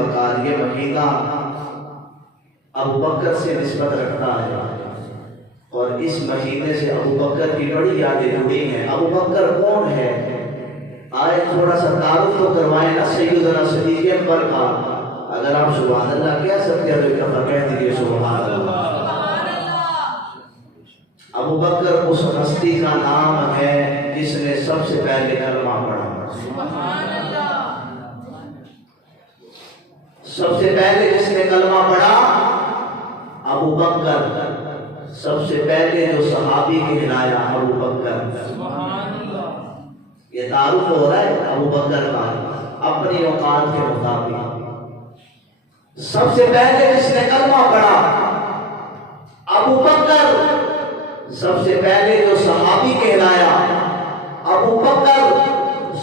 وقار یہ مہینہ ابو بکر سے نسبت رکھتا ہے، اور اس مہینے سے ابو بکر کی بڑی یادیں جڑی ہیں۔ ابو بکر کون ہے؟ آئے تھوڑا سا تعارف تو کروائیں نا سیدنا صدیق اکبر کا۔ اگر آپ سبحان اللہ کہہ سکتے ہیں تو ایک دفعہ کہہ دیجیے سبحان اللہ۔ ابو بکر اس ہستی کا نام ہے جس نے سب سے پہلے کلمہ پڑھا۔ سب سے پہلے جس نے کلمہ پڑھا ابو بکر، سب سے پہلے جو صحابی کہلایا ابو بکر۔ یہ تعارف ہو رہا ہے ابو بکر کا اپنی اوقات کے مطابق۔ سب سے پہلے جس نے کلمہ پڑھا ابو بکر، سب سے پہلے جو صحابی کہلایا ابو بکر،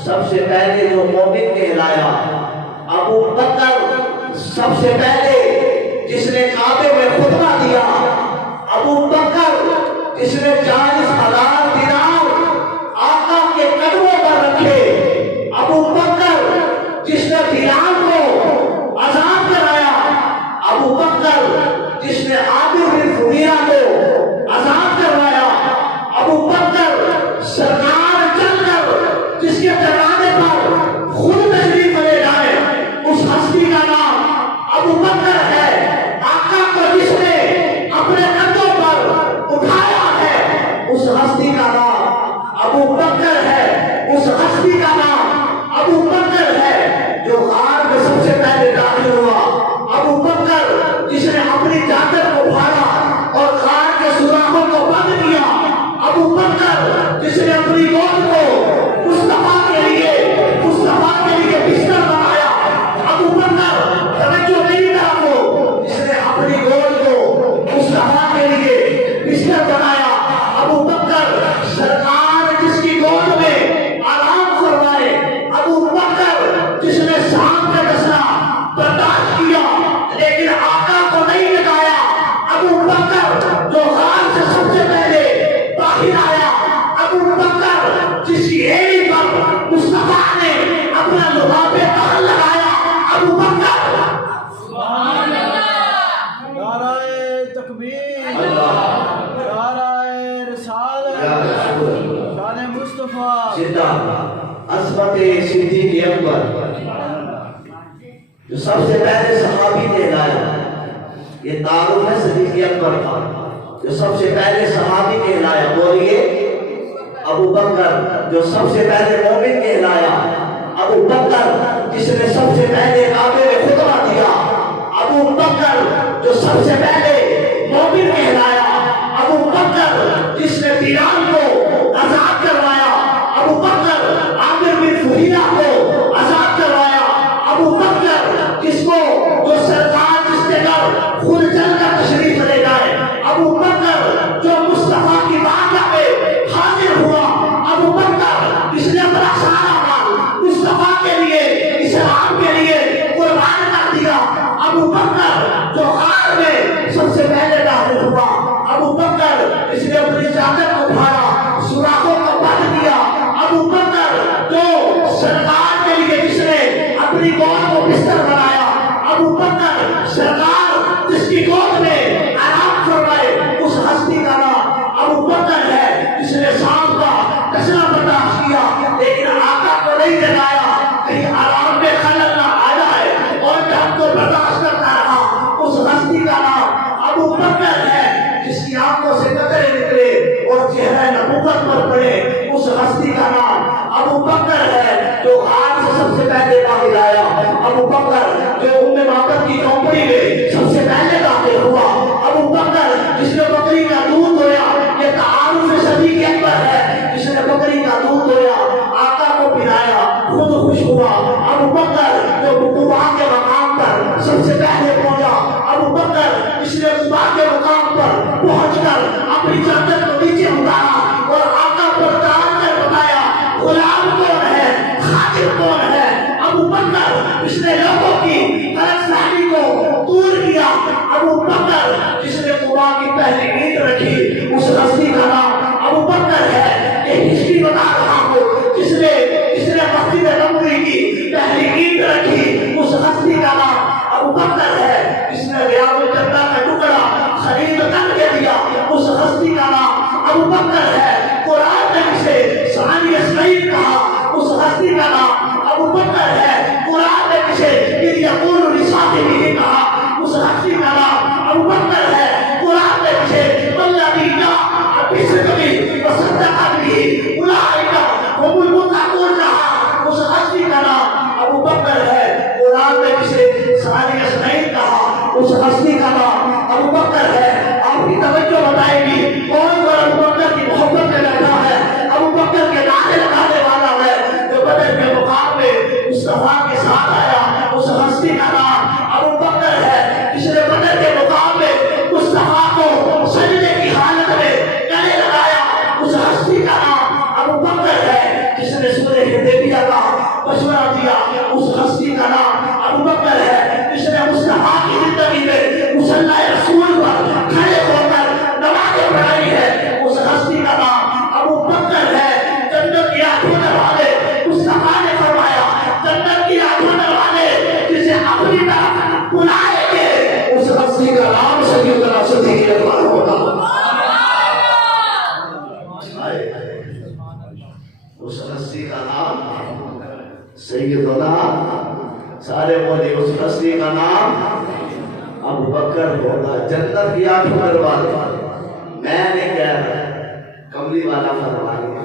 سب سے پہلے جو مومن کہلایا ابو بکر، سب سے پہلے جس نے کعبے میں خطبہ دیا ابو بکر، جس نے 40,000 دینار آقا کے قدموں پر رکھے ابو بکر، جس نے بلال کو آزاد کرایا ابو بکر، جس نے عامر بن فہیرہ کو آزاد کروایا ابو بکر، سرکار چل کر جس کے دروازے پر خود تشریف لے جائے اس ہستی کا نام ابو بکر ہے۔ آقا کو جس نے اپنے کندھوں پر اٹھایا ہے اس ہستی کا نام ابو بکر ہے۔ اس ہستی کا نام ابو بکر ہے جو غار میں سب سے پہلے داخل ہوا ابو بکر، جس نے اپنی چادر کو پھاڑا اور غار کے سوراخوں کو بند کیا ابو بکر، جس نے اپنی گود کو مصطفیٰ کے لیے بستر بنایا ابو بکر، توجہ نہیں تھا وہ، جس نے اپنی گود کو مصطفیٰ کے لیے بستر بنایا ابو بکر، سرکار جس کی گود میں آرام فرمائے ابو بکر، جس نے سانپ کا ڈسنا برداشت کیا لیکن آقا کو نہیں لگایا ابو بکر، جو غار سے سب سے پہلے باہر آیا ابو بکر، جس کی ایڑی پر مصطفیٰ نے اپنا لباب دہن لگایا ابو بکر۔ سبحان اللہ، نعرہ تکبیر، نعرہ رسالت، شان مصطفیٰ، زندہ عظمت صدیق اکبر جو سب سے پہلے صحابی کہلایا۔ یہ تعارف ہے صدیق اکبر کا، جو سب سے پہلے صحابی کہلایا۔ بولیے ابو بکر، جو سب سے پہلے مومن کہلایا ابو بکر، جس نے سب سے پہلے کعبے میں خطبہ دیا ابو بکر، جو سب سے پہلے مومن کہلایا ابو بکر، جس نے بلال کو آزاد کروایا ابو بکر، عامر بن فہیرہ کو آزاد کروایا ابو بکر، جس کو جو سرکار جس کے گھر خود چل کر تشریف لے جائے ابو بکر، جو مصطفیٰ کی بارگاہ میں حاضر ہوا ابو بکر، جس نے اپنا سارا مال مصطفیٰ کے لیے، اسلام کے لیے قربان کر دیا ابو بکر، جو غار میں سب سے پہلے داخل ہوا ابو بکر، جس نے اپنی چادر کو پھاڑا، سوراخوں کو بند کیا ابو بکر، جو سرکار کے لیے جس نے اپنی گود کو بستر بنایا ابو بکر، سرکار جس کی گود میں آرام فرمائے اس ہستی کا نام ابو بکر ہے، جس نے سانپ کا ڈسنا برداشت کیا لیکن آقا کو نہیں جگایا کہیں آرام میں خلل نہ آ جائے اور جب کو برداشت کرتا رہا۔ اس ہستی کا نام ابو بکر ہے، جس کی آنکھوں سے قطرے نکلے اور چہرہ نبوت پر پڑے اس ہستی کا نام ابو بکر ہے، جو غار سے سب سے پہلے باہر آیا ابو بکر، جو محبت کی کھوپڑی میں سب سے پہلے داخل ہوا ابو بکر، جس نے بکری کا دودھ دھویا۔ یہ تعارف صدیق اکبر ہے، جس نے بکری کا دودھ دھویا، آقا کو پلایا، خود خوش ہوا ابو بکر، جو قبا کے مقام پر سب سے پہلے پہنچا ابو بکر، جس نے قبا کے مقام پر پہنچ کر اپنی چادر کو نیچے اتارا اور آقا پر تان کر بتایا غلام کون ہے، خادم کون ہے۔ ابو بکر، جس نے لوگوں کی غلطفہمی کو دور کیا ابو بکر، جس نے قبا کی پہلی اینٹ رکھی اس ہستی کا نام ابو بکر ہے۔ یہ ہسٹری بتا رہا ہوں، جس نے مسجد نبوی کی پہلی اینٹ رکھی اس ہستی کا نام پھر یقول لصاحبہ کہا اس ہستی کا نام ابو بکر ہے. قرآن میں مجھے والذین بصدق وصدق به اولئک هم المتقون کہا. اس ہستی کا نام ابو بکر ہے. قرآن میں جسے ساری اسنین کہا اس ہستی کا نام ابو بکر ہے. آپ کی توجہ بتائے گی کون پر ابو بکر کی محبت میں بیٹھا ہے, ابو بکر کے نعرے لگانے والا ہے, جو بدر کے مقام میں مصطفیٰ کے ساتھ آیا. اس ہستی کا نام ابو بکر ہے جس نے بدر کے مقام میں مصطفیٰ کو سجدے کی حالت میں گلے لگایا. اس ہستی کا نام ابو بکر ہے جس نے سورہ حدیبیہ کا مشورہ دیا. اس ہستی کا نام ابو بکر ہے جس نے مصطفیٰ کی زندگی میں مصلی رسول پر کھڑے ہو کر نمازیں پڑھائی ہے. اس ہستی کا نام ابو بکر ہے. جنت کی آنکھوں والے مصطفیٰ نے فرمایا جنت کی آنکھوں والے جسے اپنی طرف بلائیں گے اس ہستی کا نام سیدنا صدیق اکبر ہوگا. اس ہستی کا نام سیدنا سارے بولے اس ہستی کا نام ابو بکر ہوگا. جنت کی آنکھوں والے میں نہیں کہہ رہا, کملی والا فرما گیا,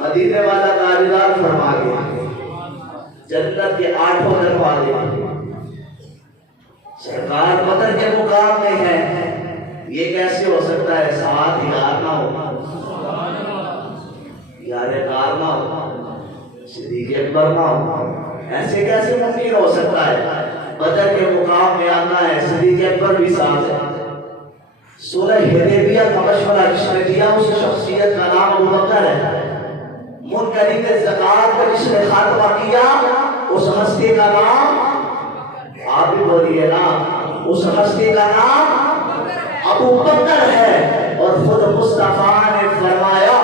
مدینے والا تاجدار فرما گیا, جنت کے 8 دروازے سرکار بدر کے مقام میں ہے. یہ کیسے ہو سکتا ہے؟ 7 یار نہ ہو, یار کار نہ ہو, صدیق اکبر نہ ہو, ایسے کیسے ممکن ہو سکتا ہے؟ بدر کے مقام میں آنا ہے, صدیق اکبر بھی ساتھ ہے. سورہ حدیبیہ کا مشورہ جس نے دیا اس شخصیت کا نام ابو بکر ہے. منکرین زکات کو جس نے خاتمہ کیا اس ہستی کا نام, آپ بھی بولیے نا, اس ہستی کا نام ابو بکر ہے. اور خود مصطفیٰ نے فرمایا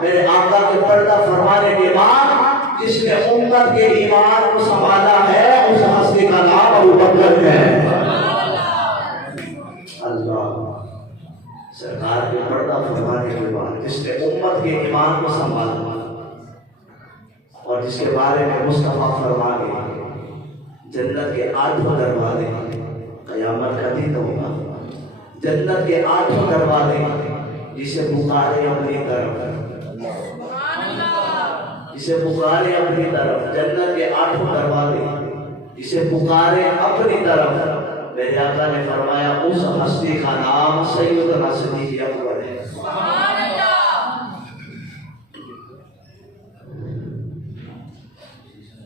میرے آقا کے پردہ فرمانے کے بعد جس نے امت کے ایمان کو سنبھالا ہے اس ہستی کا نام ابو بکر ہے. اللہ سرکار کے پردہ فرمانے کے بعد جس نے امت کے ایمان کو سنبھالا اور جس کے بارے میں مصطفیٰ فرما گئے جنت کے 8 دروازے, قیامت کا دن ہوگا, جنت کے 8 دروازے جسے پکارے اپنی طرف, جسے پکارے اپنی طرف, جنت کے 8 دروازے جسے پکارے اپنی طرف. میرے آقا نے فرمایا اس ہستی کا نام سیدنا صدیق اکبر ہے.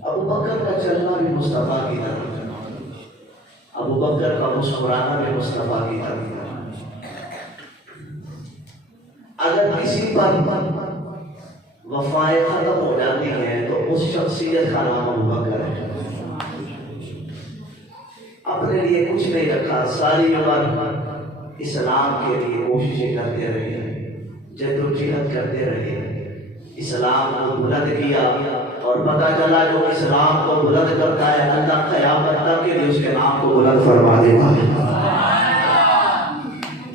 ابو بکر کا چلنا بھی مصطفیٰ کی طرف, ابو بکر کا مسکرانا بھی مصطفیٰ کی طرف. اگر کسی پر وفائیں ختم ہو جاتی ہیں تو اس شخصیت کا نام ابو بکر ہے. اپنے لیے کچھ نہیں رکھا, ساری عمر اسلام کے لیے کوششیں کرتے رہے, جدوجہد کرتے رہے, اسلام کو بلند کیا اور پتہ چلا جو اسلام کو بلند کرتا ہے اللہ قیامت تک کے لیے اس کے نام کو بلند فرما دیتا ہے.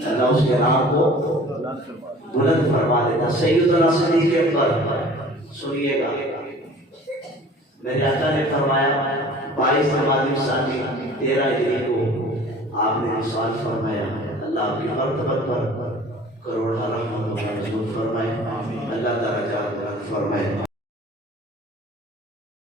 اللہ اس کے نام کو بلند فرما دیتا. سیدنا صدیق اکبر سنیے گا, میرے آقا نے فرمایا 22 رمضان الثانی 13 ہجری کو آپ نے وصال فرمایا. اللہ آپ کی مرتبت پر کروڑ رحمت و منظور فرمائے, اللہ درجات بلند فرمائے.